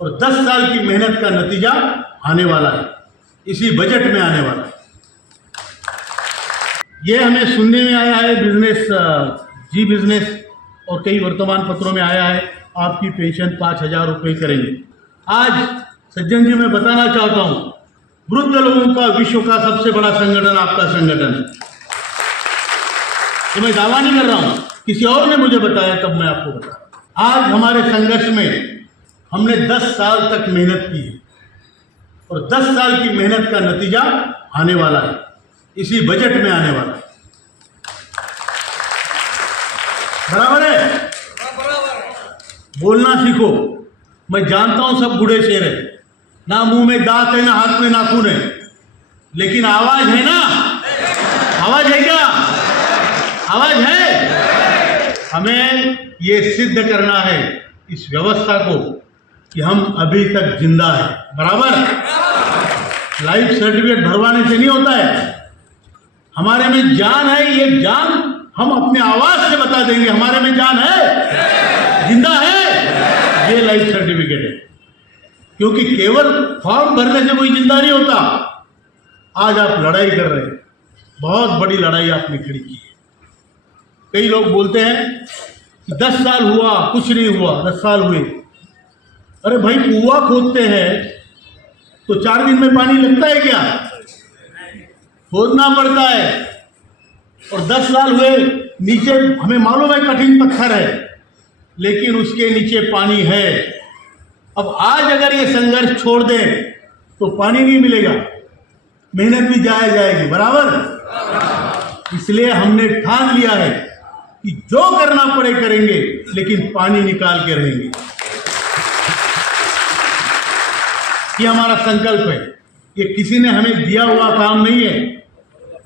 और 10 साल की मेहनत का नतीजा आने वाला है, इसी बजट में आने वाला है। ये हमें सुनने में आया है जी बिजनेस और कई वर्तमान पत्रों में आया है आपकी पेंशन 5,000 रुपये करेंगे। आज सज्जन जी मैं बताना चाहता हूँ, वृद्ध लोगों का विश्व का सबसे बड़ा संगठन आपका संगठन है। तो मैं दावा नहीं कर रहा हूँ, किसी और ने मुझे बताया तब मैं आपको बता। आज हमारे संघर्ष में हमने 10 साल तक मेहनत की है और 10 साल की मेहनत का नतीजा आने वाला है, इसी बजट में आने वाला है। बराबर है? बोलना सीखो। मैं जानता हूं सब बूढ़े शेर है, ना मुंह में दांत है ना हाथ में नाखून है, लेकिन आवाज है ना? आवाज है क्या? आवाज है? हमें ये सिद्ध करना है इस व्यवस्था को कि हम अभी तक जिंदा है। बराबर? लाइफ सर्टिफिकेट भरवाने से नहीं होता है। हमारे में जान है, ये जान हम अपने आवाज से बता देंगे हमारे में जान है, जिंदा है, ये लाइफ सर्टिफिकेट है। क्योंकि केवल फॉर्म भरने से कोई जिंदा नहीं होता। आज आप लड़ाई कर रहे हैं, बहुत बड़ी लड़ाई आपने खड़ी की है। कई लोग बोलते हैं कि 10 साल हुआ कुछ नहीं हुआ, 10 साल हुए। अरे भाई, कुआं खोदते हैं तो 4 दिन में पानी लगता है क्या? खोदना पड़ता है। और 10 साल हुए, नीचे हमें मालूम है कठिन पत्थर है, लेकिन उसके नीचे पानी है। अब आज अगर ये संघर्ष छोड़ दें तो पानी नहीं मिलेगा, मेहनत भी जाएगी। बराबर? इसलिए हमने ठान लिया है कि जो करना पड़े करेंगे, लेकिन पानी निकाल के रहेंगे। ये हमारा संकल्प है। ये किसी ने हमें दिया हुआ काम नहीं है।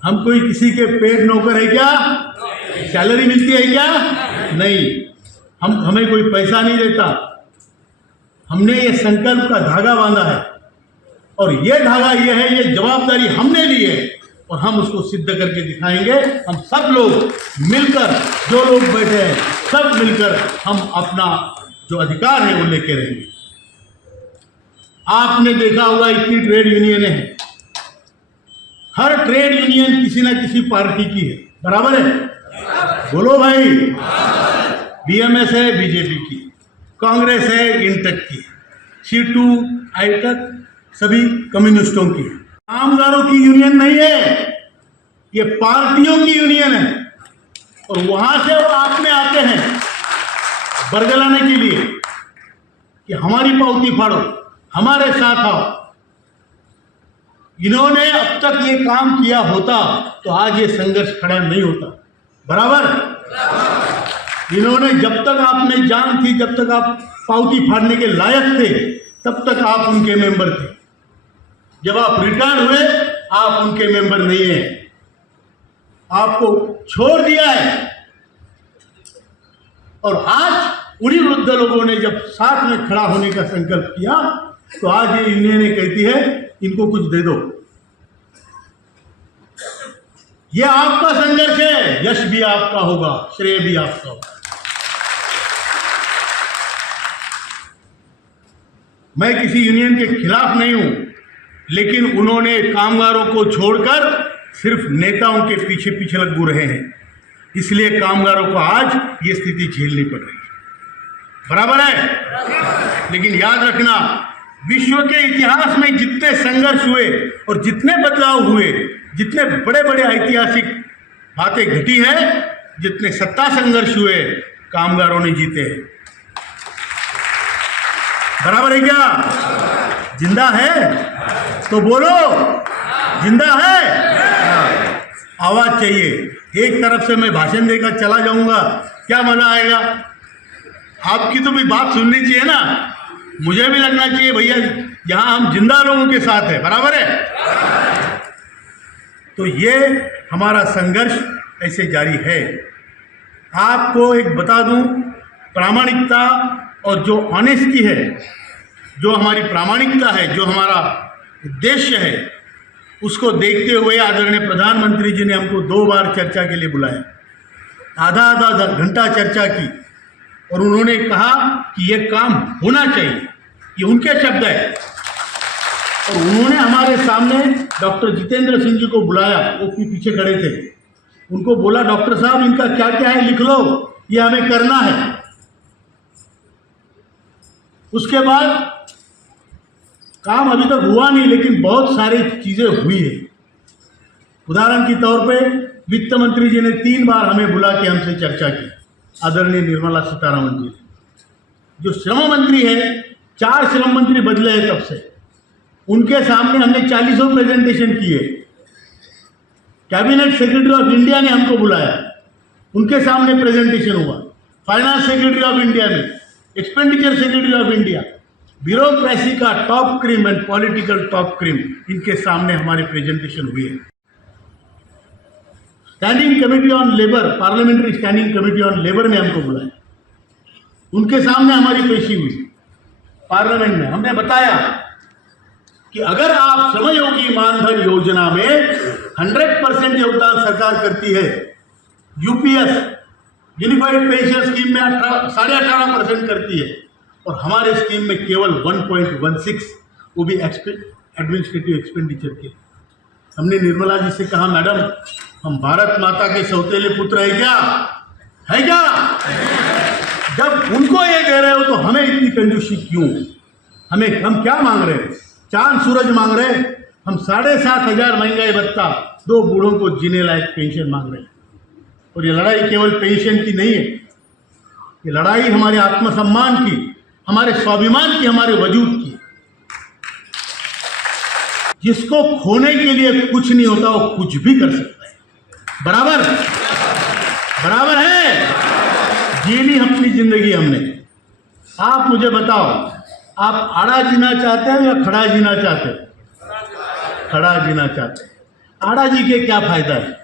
हम कोई किसी के पेट नौकर है क्या? सैलरी मिलती है क्या? नहीं। हमें कोई पैसा नहीं देता। हमने ये संकल्प का धागा बांधा है और ये धागा ये है, ये जवाबदारी हमने ली है और हम उसको सिद्ध करके दिखाएंगे। हम सब लोग मिलकर, जो लोग बैठे हैं सब मिलकर हम अपना जो अधिकार है वो लेके रहेंगे। आपने देखा होगा इतनी ट्रेड यूनियन है, हर ट्रेड यूनियन किसी ना किसी पार्टी की है। बराबर है? बोलो भाई। बीएमएस है बीजेपी की, कांग्रेस है इंटक की, C2 आईटक सभी कम्युनिस्टों की। कामगारों की यूनियन नहीं है, ये पार्टियों की यूनियन है। और वहां से वो आप में आते हैं बरगलाने के लिए कि हमारी पावती फाड़ो, हमारे साथ आओ। इन्होंने अब तक ये काम किया होता तो आज ये संघर्ष खड़ा नहीं होता। बराबर? इन्होंने जब तक आप में जान थी, जब तक आप पावती फाड़ने के लायक थे, तब तक आप उनके मेंबर थे। जब आप रिटायर हुए, आप उनके मेंबर नहीं हैं, आपको छोड़ दिया है। और आज उन्हीं वृद्ध लोगों ने जब साथ में खड़ा होने का संकल्प किया, तो आज ये यूनियन कहती है इनको कुछ दे दो। ये आपका संघर्ष है, यश भी आपका होगा, श्रेय भी आपका होगा। मैं किसी यूनियन के खिलाफ नहीं हूं, लेकिन उन्होंने कामगारों को छोड़कर सिर्फ नेताओं के पीछे पीछे लग रहे हैं, इसलिए कामगारों को आज ये स्थिति झेलनी पड़ रही है। बराबर है? लेकिन याद रखना, विश्व के इतिहास में जितने संघर्ष हुए और जितने बदलाव हुए, जितने बड़े बड़े ऐतिहासिक बातें घटी है, जितने सत्ता संघर्ष हुए, कामगारों ने जीते हैं। बराबर है क्या? जिंदा है तो बोलो, जिंदा है? आवाज चाहिए। एक तरफ से मैं भाषण देकर चला जाऊंगा, क्या मजा आएगा? आपकी तो भी बात सुननी चाहिए ना, मुझे भी लगना चाहिए भैया यहां हम जिंदा लोगों के साथ है। बराबर है? तो ये हमारा संघर्ष ऐसे जारी है। आपको एक बता दूं, प्रामाणिकता और जो ऑनेस्टी है, जो हमारी प्रामाणिकता है, जो हमारा उद्देश्य है, उसको देखते हुए आदरणीय प्रधानमंत्री जी ने हमको 2 बार चर्चा के लिए बुलाया, आधा घंटा चर्चा की और उन्होंने कहा कि ये काम होना चाहिए। ये उनके शब्द है। और उन्होंने हमारे सामने डॉक्टर जितेंद्र सिंह जी को बुलाया, वो पीछे खड़े थे, उनको बोला डॉक्टर साहब इनका क्या क्या है लिख लो, ये हमें करना है। उसके बाद काम अभी तक हुआ नहीं, लेकिन बहुत सारी चीजें हुई है। उदाहरण के तौर पे वित्त मंत्री जी ने 3 बार हमें बुला के हमसे चर्चा की, आदरणीय निर्मला सीतारमण जी। जो श्रम मंत्री है, 4 श्रम मंत्री बदले हैं तब से, उनके सामने हमने 40 प्रेजेंटेशन किए। कैबिनेट सेक्रेटरी ऑफ इंडिया ने हमको बुलाया, उनके सामने प्रेजेंटेशन हुआ। फाइनेंस सेक्रेटरी ऑफ इंडिया ने, expenditure secretary of India, bureaucracy का top cream and political top cream, इनके सामने हमारे प्रेजेंटेशन हुए। Standing committee on labour, parliamentary standing committee on labour ने हमको बुलाया, उनके सामने हमारी पेशी हुई पार्लियामेंट में। हमने बताया कि अगर आप श्रमयोगी मानधन योजना में 100% योगदान सरकार करती है, यूपीएस यूनिफाइड पेंशन स्कीम में 18.5% करती है, और हमारे स्कीम में केवल 1.16, वो भी एडमिनिस्ट्रेटिव एक्सपेंडिचर के। हमने निर्मला जी से कहा, मैडम हम भारत माता के सौतेले पुत्र है क्या? है क्या? जब उनको ये दे रहे हो तो हमें इतनी कंजूसी क्यों? हम क्या मांग रहे हैं? चांद सूरज मांग रहे हैं? हम 7,500 महंगाई भत्ता, 2 बूढ़ों को जीने लायक पेंशन मांग रहे हैं। और ये लड़ाई केवल पेंशन की नहीं है, ये लड़ाई हमारे आत्मसम्मान की, हमारे स्वाभिमान की, हमारे वजूद की। जिसको खोने के लिए कुछ नहीं होता वो कुछ भी कर सकता है। बराबर बराबर है। जी ली अपनी जिंदगी हमने। आप मुझे बताओ, आप आड़ा जीना चाहते हो या खड़ा जीना चाहते हो? खड़ा जीना चाहते हैं। आड़ा जी के क्या फायदा है?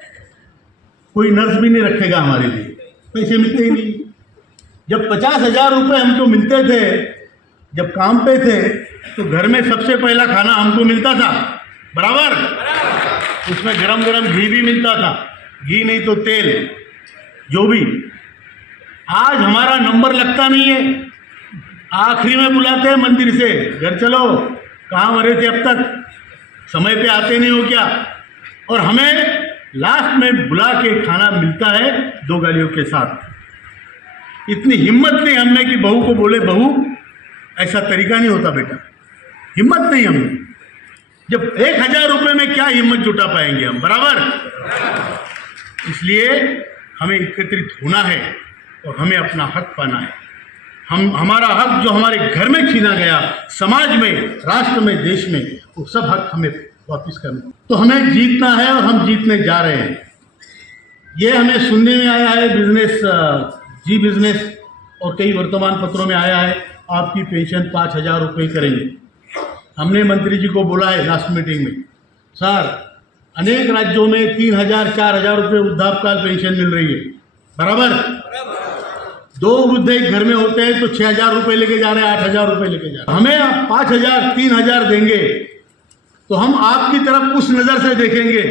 कोई नर्स भी नहीं रखेगा हमारे लिए, पैसे मिलते ही नहीं। जब 50,000 रुपये हमको मिलते थे, जब काम पे थे, तो घर में सबसे पहला खाना हमको मिलता था। बराबर, उसमें गरम गरम घी भी मिलता था, घी नहीं तो तेल, जो भी। आज हमारा नंबर लगता नहीं है, आखिरी में बुलाते हैं मंदिर से, घर चलो, कहाँ मरे थे अब तक, समय पे आते नहीं हो क्या? और हमें लास्ट में बुला के खाना मिलता है 2 गालियों के साथ। इतनी हिम्मत नहीं हमने कि बहू को बोले, बहू ऐसा तरीका नहीं होता बेटा, हिम्मत नहीं हमने। जब 1,000 रुपये में क्या हिम्मत जुटा पाएंगे हम? बराबर। इसलिए हमें एकत्रित होना है और हमें अपना हक पाना है। हमारा हक जो हमारे घर में छीना गया, समाज में, राष्ट्र में, देश में, वो सब हक हमें वापस करना। तो हमें जीतना है और हम जीतने जा रहे हैं। ये हमें सुनने में आया है, बिजनेस और कई वर्तमान पत्रों में आया है, आपकी पेंशन 5,000 रुपये करेंगे। हमने मंत्री जी को बोला है लास्ट मीटिंग में, सर अनेक राज्यों में 3,000 4,000 रुपये वृद्धापकाल पेंशन मिल रही है। बराबर। 2 वृद्ध एक घर में होते हैं तो 6,000 रुपये लेके जा रहे हैं, 8,000 रुपये लेके जा रहे हैं। हमें 5,000 3,000 देंगे तो हम आपकी तरफ उस नज़र से देखेंगे।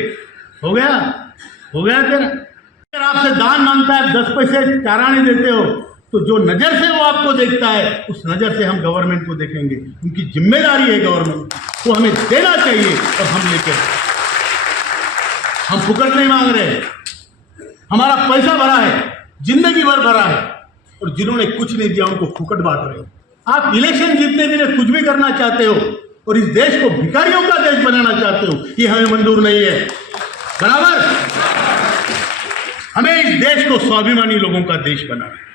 हो गया तेरा। अगर आपसे दान मांगता है, 10 पैसे चाराने देते हो, तो जो नज़र से वो आपको देखता है, उस नज़र से हम गवर्नमेंट को देखेंगे। उनकी जिम्मेदारी है गवर्नमेंट की, वो हमें देना चाहिए और हम लेकर। हम फुकट नहीं मांग रहे, हमारा पैसा भरा है, जिंदगी भर भरा है, और जिन्होंने कुछ नहीं दिया उनको फुकट बांट रहे हो। आप इलेक्शन जीतने के लिए कुछ भी करना चाहते हो और इस देश को भिखारियों का देश बनाना चाहते हो, ये हमें मंजूर नहीं है। बराबर। हमें इस देश को स्वाभिमानी लोगों का देश बनाना है।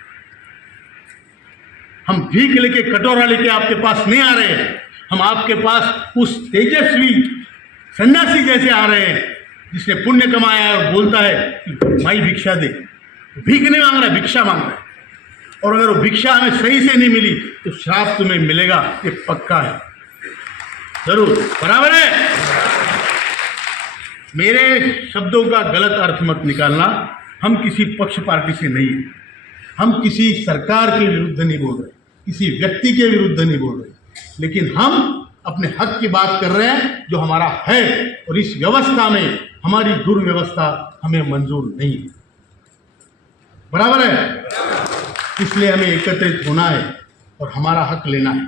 हम भीख लेके, कटोरा लेके आपके पास नहीं आ रहे हैं। हम आपके पास उस तेजस्वी सन्यासी जैसे आ रहे हैं जिसने पुण्य कमाया है और बोलता है कि भाई भिक्षा दे। भीख नहीं मांग रहा है, भिक्षा मांग रहा है। और अगर वो भिक्षा हमें सही से नहीं मिली तो श्राप तुम्हें मिलेगा, ये पक्का है, जरूर। बराबर है। मेरे शब्दों का गलत अर्थ मत निकालना। हम किसी पक्ष पार्टी से नहीं है, हम किसी सरकार के विरुद्ध नहीं बोल रहे, किसी व्यक्ति के विरुद्ध नहीं बोल रहे, लेकिन हम अपने हक की बात कर रहे हैं जो हमारा है। और इस व्यवस्था में हमारी दुर्व्यवस्था हमें मंजूर नहीं है। बराबर है। इसलिए हमें एकत्रित होना है और हमारा हक लेना है।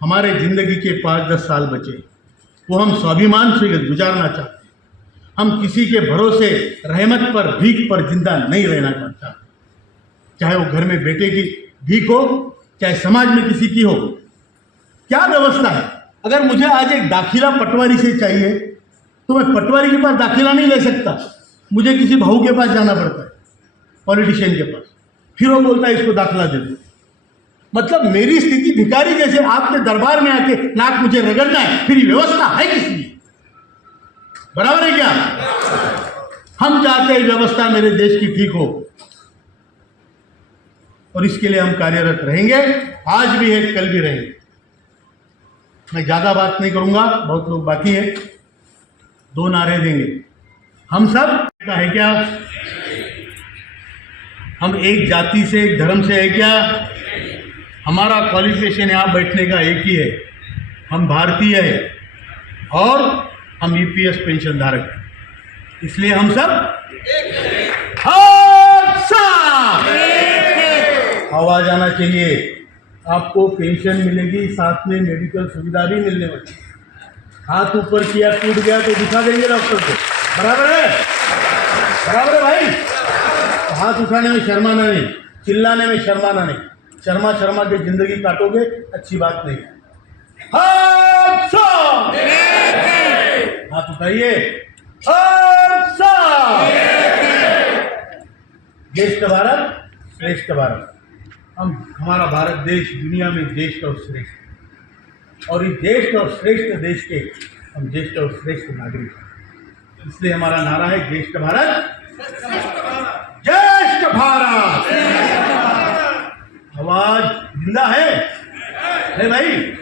हमारे जिंदगी के 5-10 साल बचे, वो हम स्वाभिमान से गुजारना चाहते हैं। हम किसी के भरोसे रहमत पर भीख पर जिंदा नहीं रहना चाहता, चाहे वो घर में बेटे की भीख हो, चाहे समाज में किसी की हो। क्या व्यवस्था है? अगर मुझे आज एक दाखिला पटवारी से चाहिए तो मैं पटवारी के पास दाखिला नहीं ले सकता, मुझे किसी भाऊ के पास जाना पड़ता है, पॉलिटिशियन के पास, फिर वो बोलता है इसको दाखिला दे दो। मतलब मेरी स्थिति भिखारी जैसे आपके दरबार में आके नाक मुझे रगड़ना है, फिर ये व्यवस्था है किस लिए? बराबर है क्या? हम चाहते हैं व्यवस्था मेरे देश की ठीक हो और इसके लिए हम कार्यरत रहेंगे। आज भी है, कल भी रहेंगे। मैं ज्यादा बात नहीं करूंगा, बहुत लोग बाकी है। 2 नारे देंगे हम सब का है क्या? हम एक जाति से, एक धर्म से है क्या? हमारा क्वालिफिकेशन यहाँ बैठने का एक ही है, हम भारतीय है और हम ईपीएस पेंशन धारक हैं, इसलिए हम सब आवाज आना चाहिए। आपको पेंशन मिलेगी, साथ में मेडिकल सुविधा भी मिलने वाली। हाथ ऊपर किया, टूट गया तो दिखा देंगे डॉक्टर को। बराबर है? बराबर है भाई? हाथ उठाने में शर्माना नहीं, चिल्लाने में शर्माना नहीं। शर्मा के जिंदगी काटोगे, अच्छी बात नहीं है। हाथ उठाइए। ज्येष्ठ भारत, श्रेष्ठ भारत। हमारा भारत देश दुनिया में ज्येष्ठ और श्रेष्ठ, और इस ज्येष्ठ और श्रेष्ठ देश के हम ज्येष्ठ और श्रेष्ठ नागरिक हैं। इसलिए हमारा नारा है ज्येष्ठ भारत, ज्येष्ठ भारत। आवाज जिंदा है भाई?